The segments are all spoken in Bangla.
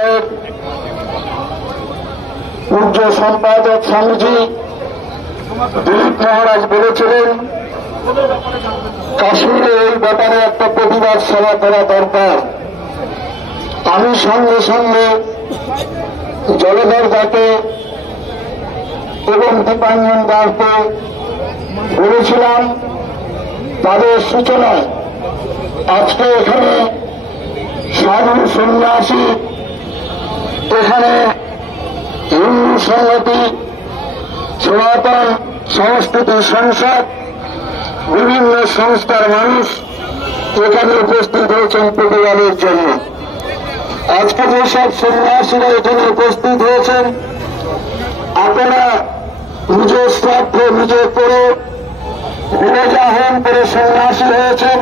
বিশ্ববিদ্যালয়ের পূজ্য সম্পাদক স্বামীজি দিলীপ মহারাজ বলেছিলেন, কাশ্মীরে এই ব্যাপারে একটা প্রতিবাদ সভা করা দরকার। আমি সঙ্গে সঙ্গে জলধর দাকে এবং দীপাঞ্জন দাসকে বলেছিলাম তাদের সূচনায় আজকে এখানে সাধু সন্ন্যাসী, এখানে হিন্দু সংহতি, সনাতন সংস্কৃতি সংসদ, বিভিন্ন সংস্থার মানুষ এখানে উপস্থিত হয়েছেন প্রতিবাদের জন্য। আজকে যেসব সন্ন্যাসীরা এখানে উপস্থিত হয়েছেন, আপনারা নিজের শ্রাদ্ধ নিজে করে বিরজাহন করে সন্ন্যাসী হয়েছেন,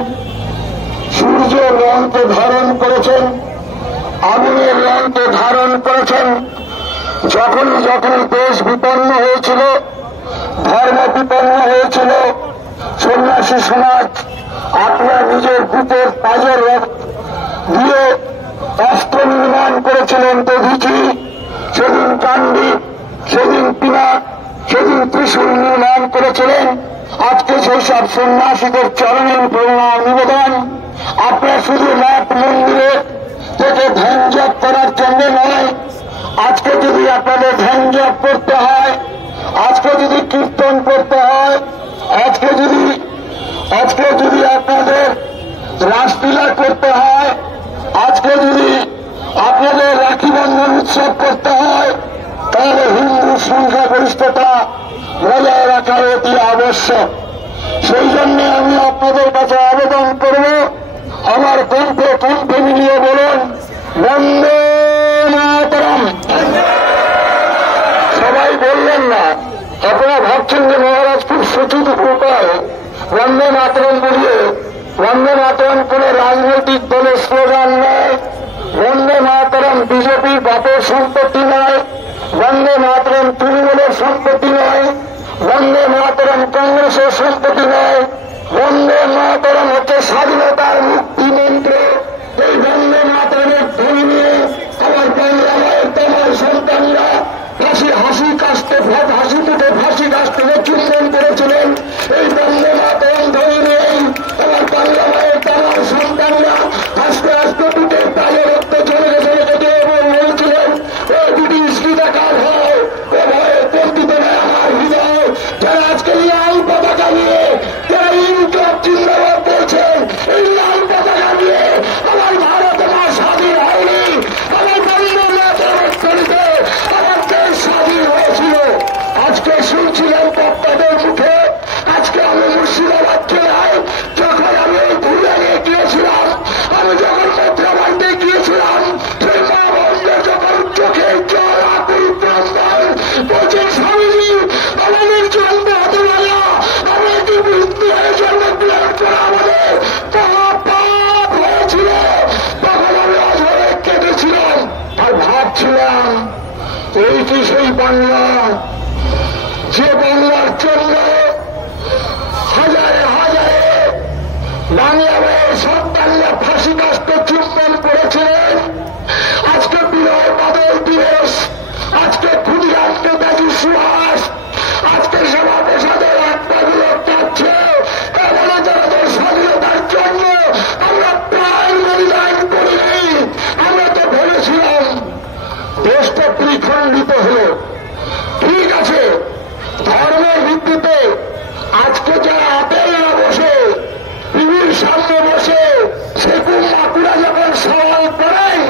সূর্যের রঙকে ধারণ করেছেন, আগুনের রঙকে ধারণ করেছেন। যখন যখন দেশ বিপন্ন হয়েছিল, ধর্ম বিপন্ন হয়েছিল, সন্ন্যাসী সমাজ আপনার নিজের বুকের পাজর দিয়ে অস্ত্র নির্মাণ করেছিলেন। দধিচি, সেদিন কান্ডি, সেদিন পিনাক, সেদিন ত্রিশূল নির্মাণ করেছিলেন। আজকে সেই সব সন্ন্যাসীদের চরণে প্রণাম নিবেদন। আপনার শুধু মঠ মন্দিরে থেকে ধ্যান জপ করার জন্য নয়, আজকে যদি আপনাদের ধ্যান জপ করতে হয়, আজকে যদি কীর্তন করতে হয়, আজকে যদি আপনাদের রাসলীলা করতে হয়, আজকে যদি আপনাদের রাখি বন্ধন উৎসব করতে হয়, তাহলে হিন্দু সংখ্যাগরিষ্ঠতা বজায় রাখা অতি আবশ্যক। সেই জন্য আমি আপনাদের কাছে আবেদন করব, আমার কণ্ঠে মিলিয়ে বলুন, বন্দে মাতরম। সবাই বললেন না, আপনারা ভাবছেন যে মহারাজ খুব সচেত উপায় বন্দে মাতরম বলিয়ে। বন্দে মাতরম কোন রাজনৈতিক দলের স্লোগান নয়, বন্দে মাতরম বিজেপির বাপের সম্পত্তি নয়, বন্দে মাতরম তৃণমূলের সম্পত্তি নয়, বন্দে মাতরম কংগ্রেসের সম্পত্তি নয়। বন্দে মাতরম হচ্ছে স্বাধীনতার মুক্তি মন্ত্র। এই বন্দে মাতরমের ধ্বনি নিয়ে আমার বাংলা মায়ের তোমার সন্তানরা হাসি কাশতে চুম্বন করেছিলেন। এই বন্দে মাতরম ধ্বনি নিয়েই আমার বাংলা মায়ের তোমার সন্তানরা আস্তে আস্তে দুটের তালে রক্ত চলে যেতে এবং বলছিলেন, ও দুটি স্মৃতাকার হয়, ও ভয়ে কম্পিত নয় আমার হৃদয়। যারা আজকে লাল পতাকা নিয়ে যারা ইনকলাব জিন্দাবাদ বলছেন, এই লাল পতাকা নিয়ে আমার ভারত আমার স্বাধীন হয়নি, আমার বন্দে মাতরম করিতে আমার দেশ স্বাধীন হয়েছিল। আজকে শুনছিলাম বক্তাদের মুখে, আজকে আমি মুর্শিদাবাদ জেলায় যখন আমি ভুটানে গিয়েছিলাম, আমি যখন মধ্যবান্ডে গিয়েছিলাম, সেই মা বোনদের যখন চোখে জল আকুল ক্রন্দন বলছেন, স্বামীজি আমাদের জন্ম হতে পারে, আমরা কি মৃত্যু হয়ে জন্মগ্রহণ করা আমাদের পাপ হয়েছিল। তখন আমি অঝরে কেটেছিলাম আর ভাবছিলাম, এই কি সেই বাংলা যে বাংলার জন্য হাজারে হাজারে বাংলা মেয়ের সন্তানরা ফাঁসি কাস্তে চুম্বন করেছিলেন। আজকে বিনয় বাদল দিবস, আজকে ক্ষুদিরাম নেতাজি সুভাষ, আজকে সভা প্রসাদের আত্মাগুলো কাটছে। এমন যাদের স্বাধীনতার জন্য আমরা প্রাণ বলিদান করিনি। আমরা তো ভেবেছিলাম দেশটা দ্বিখণ্ডিত হল, ঠিক আছে, ধর্মের ভিত্তিতে। আজকে যারা আপেলরা বসে টিভির সামনে বসে সেকুম বাঁকুড়া যখন সওয়াল করেন,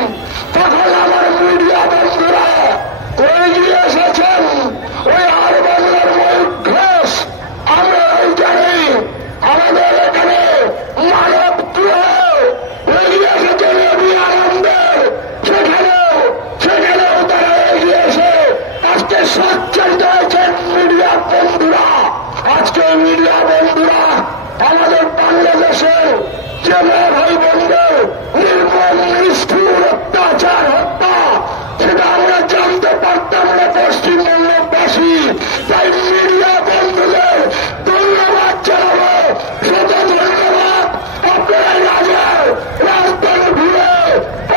তখন আমার মিডিয়া বন্ধুরা এগিয়ে এসেছেন। ওই আর বাংলার ময়ূর ঘোষ, আমরা ওই জানি আমাদের এখানে মানব এগিয়ে এসেছেন রবি আনন্দের, সেখানেও তারা এগিয়ে এসে আজকে সচ্চারিত হয়েছেন মিডিয়া বন্ধুরা। আজকে মিডিয়া বন্ধুরা আমাদের বাংলাদেশের যে মা ভাই বোনদের নির্মম নিষ্ঠুর অত্যাচার হত্যা, সেটা আমরা জানতে পারতাম না পশ্চিমবঙ্গবাসী। তাই মিডিয়া বন্ধুদের ধন্যবাদ জানাবো, শত ধন্যবাদ। আপনারা রাজার রাজধানী ঘুরে,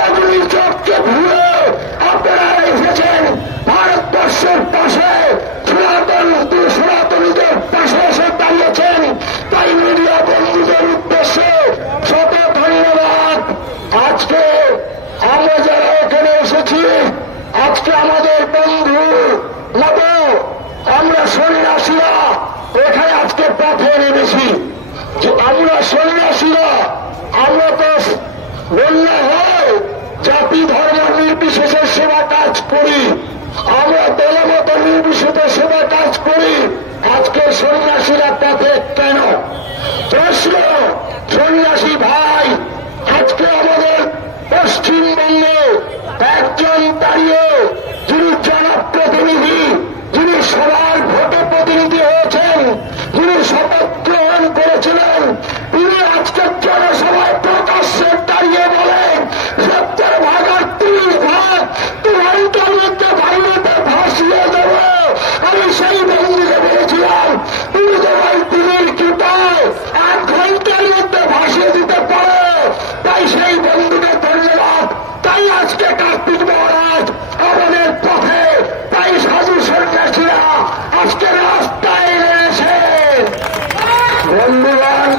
অগ্নি চক্রে ঘুরে বলেছি যে আমরা সন্ন্যাসীরা আমরা তো বন্যা হয় জাতি ধর্ম নির্বিশেষে সেবা কাজ করি, আমরা দলমত নির্বিশেষে সেবা কাজ করি। আজকে সন্ন্যাসীরা পথে কেন? প্রশ্ন, সন্ন্যাসী ভাই, আজকে আমাদের পশ্চিমবঙ্গে একজন দাঁড়িয়ে যিনি জনপ্রতিনিধি, যিনি সবার ভোটে প্রতিনিধি হয়েছেন, যিনি শপথ গ্রহণ করেছিলেন, তিনি আজকে জনসভায় প্রকাশ্যে দাঁড়িয়ে বলেন 70 ভাগ আর 30 ভাগ তোমার মধ্যে ভাইতে ভাসিয়ে দেব। আমি সেই বন্ধুকে বলেছিলাম তুমি তোমার দিনের কৃপায় 1 ঘন্টার মধ্যে ভাসিয়ে দিতে পারো, তাই সেই বন্ধুকে ধন্যবাদ। তাই আজকে কার্তিক মহারাজ আমাদের পথে, তাই সাধু সন্ন্যাসীরা আজকে রাস্তায় রয়েছে। বন্ধুগণ,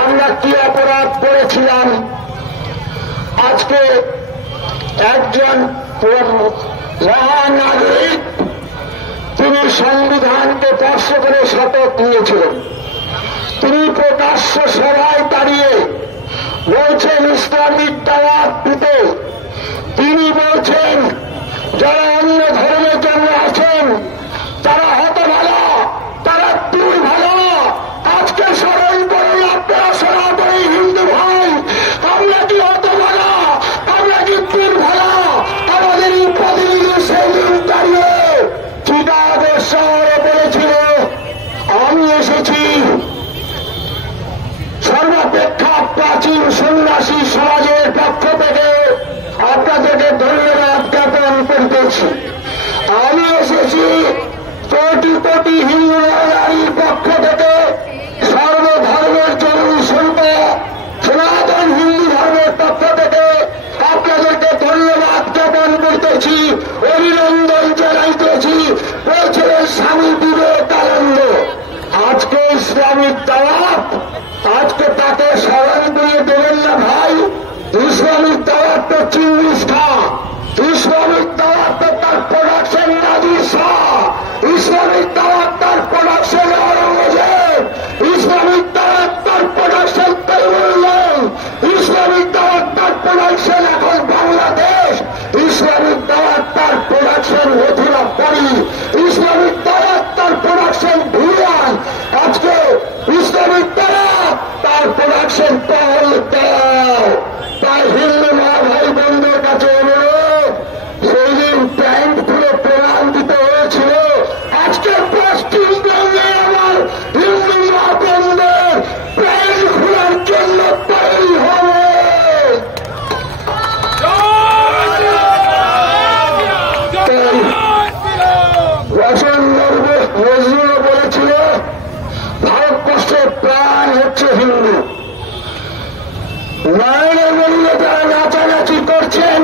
আমরা কি অপরাধ করেছিলাম? আজকে একজন মহানাগরিক তিনি সংবিধানকে স্পর্শ করে শপথ নিয়েছিলেন। তিনি প্রকাশ্য সভায় দাঁড়িয়ে বলছেন ইসলামিক দাওয়াত দিতে। তিনি বলছেন যারা অন্য ধর্মের জন্য আছেন তারা হতভাগা, তারা দুর্ভাগা। আজকে স্মরণ করুন আপনারা সনাতনী হিন্দু ভাই, আমরা কি হতভাগা, আমরা কি দুর্ভাগা? আমাদের এই প্রতিনিধি সেদিন দাঁড়িয়ে চিকাগো শহরে বলেছিল আমি এসেছি সর্বাপেক্ষা প্রাচীন সন্ন্যাসী সমাজের পক্ষ থেকে আপনাদেরকে ধন্যবাদ জ্ঞাপন করতেছি। আমি এসেছি কোটি কোটি হিন্দু নারীর পক্ষ থেকে সর্বধর্মের জনসংঘ সনাতন হিন্দু ধর্মের পক্ষ থেকে আপনাদেরকে ধন্যবাদ জ্ঞাপন করতেছি, অভিনন্দন জানাইতেছি। বলছিলেন স্বামী বিবেকানন্দ। আজকে ইসলামিক দাওয়াত, আজকে তাকে স্মরণ করিয়ে দেবেন না ভাই। ইসলামিক দাওয়াত তো চিংড়িস খা, ইসলামিক দাওয়াত তো তার প্রোডাকশন নাদির শাহ, ইসলামিক দাওয়াত তার প্রোডাকশন আওরঙ্গজেব, ইসলামিক দাওয়াত তার প্রোডাকশন তৈমুল্লাহ, ইসলামিক দাওয়াত তার প্রোডাকশন এখন বাংলাদেশ, ইসলামিক দাওয়াত তার প্রোডাকশন মথুরা পরি, ইসলামিক দাওয়াত তার প্রোডাকশন ভুলিয়ান। আজকে ইসলামিক দাওয়াত তার প্রোডাকশন পাহল দাও। তাই হিন্দু মা ভাই বোনদের কাছে অনুরোধ, সেই দিন প্যান্ট খুলে প্রমাণ দিতে হয়েছিল। আজকে পশ্চিমবঙ্গে আমার হিন্দু মা বোনদের প্যান্ট খোলার জন্য তৈরি হবে। নজরুল বলেছিল ভারতবর্ষের প্রাণ হচ্ছে হিন্দু। নরেন্দ্র মোদী যারা নাচানাচি করছেন,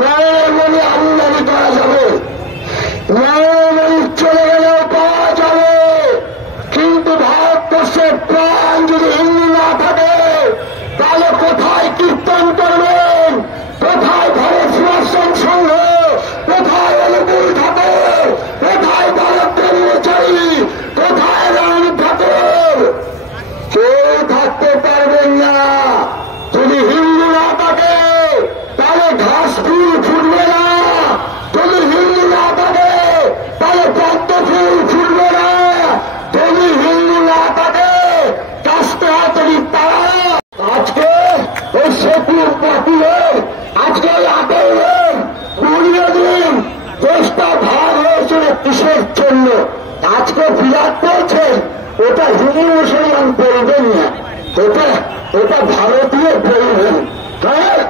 নরেন্দ্র মোদী আমদানি করা যাবে, নরেন্দ্র মোদী চলে গেলেও পাওয়া যাবে, কিন্তু ভারতবর্ষের প্রাণ যদি হিন্দু না থাকে তাহলে কোথায় কীর্তন করবেন, কোথায় ভারত সুদর্শন সংঘ, কোথায় অনুকূল ঠাকুর, কোথায় ভারত ব্রহ্মচারী, কোথায় রাম ঠাকুর? কেউ থাকতে পারবেন না। যদি হিন্দু না থাকে তাহলে ঘাস ফুল ফুটবে না, যদি হিন্দু না থাকে তাহলে পদ্ম ফুল ফুটবে না, যদি হিন্দু না থাকে কাস্তে হাতরি তারা। আজকে ওই সেতুর পাতিলের, আজকে ওই আতঙ্কের পুড়িয়ে দিন। দেশটা ভাগ হয়েছিল কিসের জন্য? আজকে বিরাট বলছেন ওটা হিন্দু মুসলমান বলবেন না, ওটা ভারতীয় বলবেন। হ্যাঁ,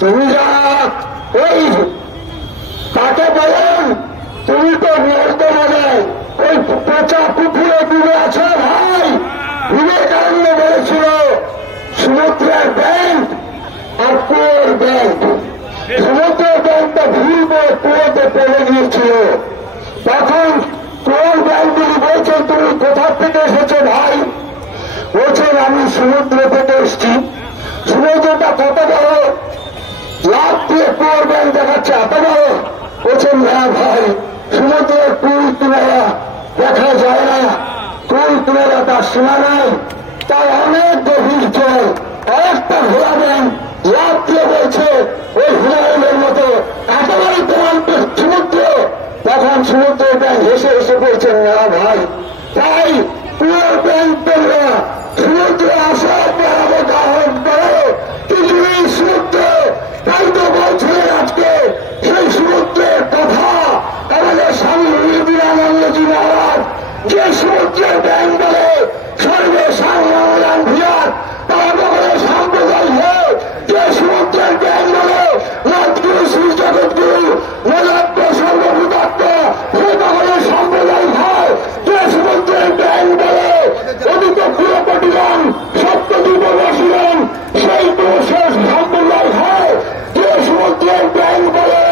তুমি যারা ওই তাকে বলেন তুমি তো নর্দমায় ওই পচা পুকুরে ডুবে আছো ভাই। বিবেকানন্দ বলেছিল সমুদ্রের ব্যাংক আর কুয়োর ব্যাংক। সমুদ্রের ব্যাংকটা ভুলবে কুয়োতে পড়ে গিয়েছিল। তখন কুয়োর ব্যাংকগুলি বলছেন তুমি কোথা থেকে এসেছো ভাই? বলছেন আমি সমুদ্র থেকে এসছি। সমুদ্রটা কত বড়? লাভ দিয়ে কুয়োর ব্যাংক দেখাচ্ছে এত বড়। বলছেন না ভাই, সমুদ্রের কুল তোমারা দেখা যায় না, কুল এই পুরোটা তার সীমা নাই, তার অনেক গভীর জল। আরেকটা ঘোরাবেন লাভ দিয়ে বলছে ওই হুমায়ুনের মতো একেবারে তোমার সমুদ্র। তখন সমুদ্র ব্যাংক হেসে হেসে বলছেন না ভাই, তাই পুরো ব্যাংক তোমরা সমুদ্রে আসা বেড়াবো গাহক বেড়াবো পৃথিবীর সমুদ্র। তাই তো বলছিলেন আজকে সেই সমুদ্রের কথা আমাদের স্বামী বিবেকানন্দজি মহারাজ, যে সমুদ্রের ব্যাংক বলে সর্বেসাধারণ বিরাট তারা বলে সাম্প্রদায়িক হয়ে, যে সমুদ্রের ব্যাংক বলে রাজগুরু শ্রী জগৎগুরু নজাত্ম সর্বভূতাত্ম সে তখন সাম্প্রদায়িক হয়, যে সমুদ্রের ব্যাংক বলে অধিক পুরোপটিগণ সপ্তদ্বীপ বসিলেন সেই পুরুষের সাম্প্রদায়িক হয়, যে সমুদ্রের ব্যাংক বলে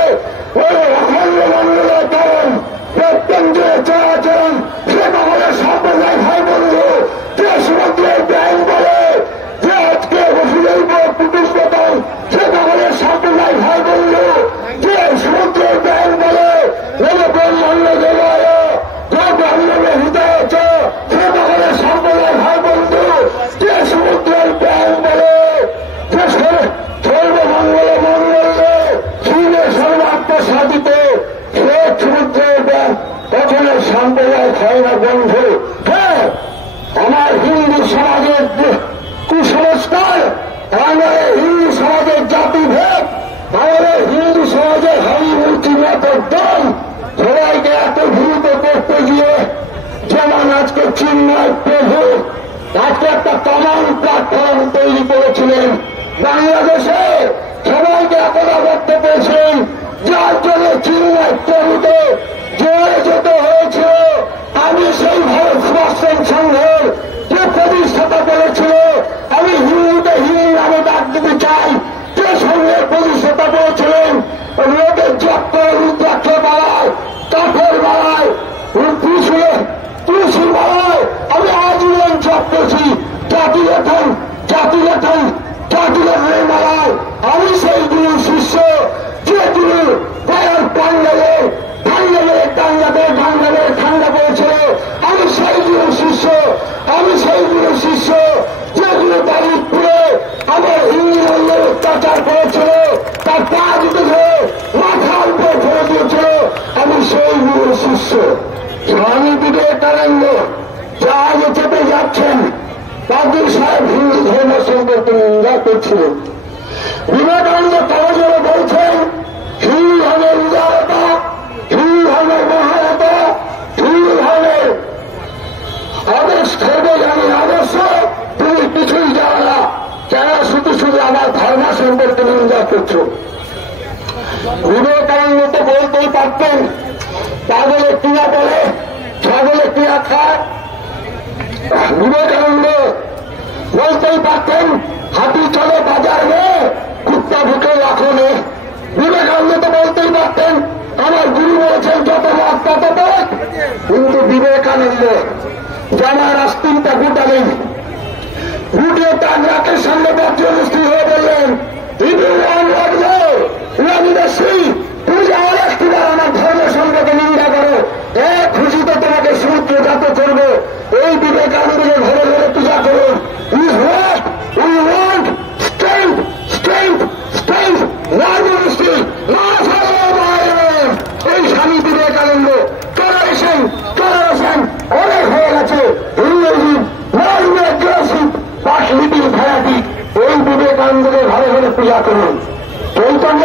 ওই অখণ্ড মন্ডলের কারণ প্রত্যেকের চলাচরণ সে তখন সাম্প্রদায়িক হয় বন্ধু। যে সমুদ্রের ব্যাংক বলে যে আজকে বসুদেব কুটুম্বতন সে তখন সাম্প্রদায়িক হয় বন্ধু। যে সমুদ্রের ব্যাংক বলে ব্রহ্মাণ্ড দেবায় ব্রহ্মাণ্ড হৃদয় সে তখন সাম্প্রদায়িক হয় বন্ধু। যে সমুদ্রের ব্যাংক বলে যে সর্বমঙ্গল মঙ্গলে শিবে সর্বাত্ম সাধিত সে সমুদ্রের ব্যাংক কখনো সাম্প্রদায়িক হয় না বন্ধু। হ্যাঁ, আমার হিন্দু সমাজের কুসংস্কার, আমাদের হিন্দু সমাজের জাতিভেদ, আমাদের হিন্দু সমাজের হারি মূর্তি মতো দম সবাইকে এত ভূত করতে গিয়ে যেমন আজকে চিন্ময় প্রভু আজকে একটা কমন প্ল্যাটফর্ম তৈরি করেছিলেন বাংলাদেশে, সবাইকে একতাবদ্ধ করেছেন, যার জন্য চিন্ময় প্রভুতে জয় যেতে হয়েছিল। আমি সেই ভারত সেবাশ্রম সংঘের যে প্রতিষ্ঠাতা করেছিল, আমি হিন্দুতে হিন্দু নামে ডাক দিতে চাই, যে সংঘের প্রতিষ্ঠাতা করেছিলেন লোকের জপ করে রুদ্রাক্ষ বাড়ায়, কাঠের বাড়ায়, তুলসী বাড়ায়, আমি আজীবন জপ করছি জাতি লেখন জাতি লেখন জাতি লেখনের বাড়ায়। আমি সেই গুরুর শিষ্য, যে গুরু পায়ের পাণ্ডবে টাঙ্গাবে ঠান্ডা পড়েছিল, আমি সেই গুরুর শিষ্য, আমি সেই গুরুর শিষ্য, যে গুরু দারিদ্রে আমার হিন্দু মন্দির অত্যাচার করেছিল, তার পা দুটো ধরে মাথার উপর ধরে দিয়েছিল, আমি সেই গুরুর শিষ্য। স্বামী বিবেকানন্দ জাহাজে চেপে যাচ্ছেন, পাদুর সাহেব হিন্দু ধর্ম সম্পর্কে নিন্দা করছিলেন। বিবেকানন্দ কাগজে বলছেন হিন্দু ধর্মের উদারতা, হিন্দু ধর্মের মহানতা, হিন্দু ধর্মের আদর্শ সর্বজনীন আদর্শ তুমি কিছুই জানো না, কেন শুধু শুধু আমার ধর্ম সম্পর্কে নিন্দা করছো। বিবেকানন্দ তো বলতেই পারতেন পাগলে ক্রিয়া করে ছাগলে ক্রিয়া খায়। বিবেকানন্দ বলতেই পারতেন হাতি চলে বাজার মেয়ে কুত্তা ঢুকে রাখো নে। বিবেকানন্দ তো বলতেই পারতেন আমার গুরু বলেছেন যত মত তত পথ। কিন্তু বিবেকানন্দ জামার আস্তিনটা গুটালেন, গুটিয়ে তার রাকের সামনে পর্যবস্থিত হয়ে বললেন তুমি যে আর একটিবার আমার ধর্ম সম্পর্কে নিন্দা করো, এক খুশিতে তোমাকে সমুদ্র জাত করবে। এই বিবেকানন্দকে ঘরে ঘরে পূজা করুন। এই স্বামী বিবেকানন্দ করেছেন অনেক হয়ে গেছে। এই বিবেকানন্দকে ঘরে ঘরে পূজা করুন। চৈতন্য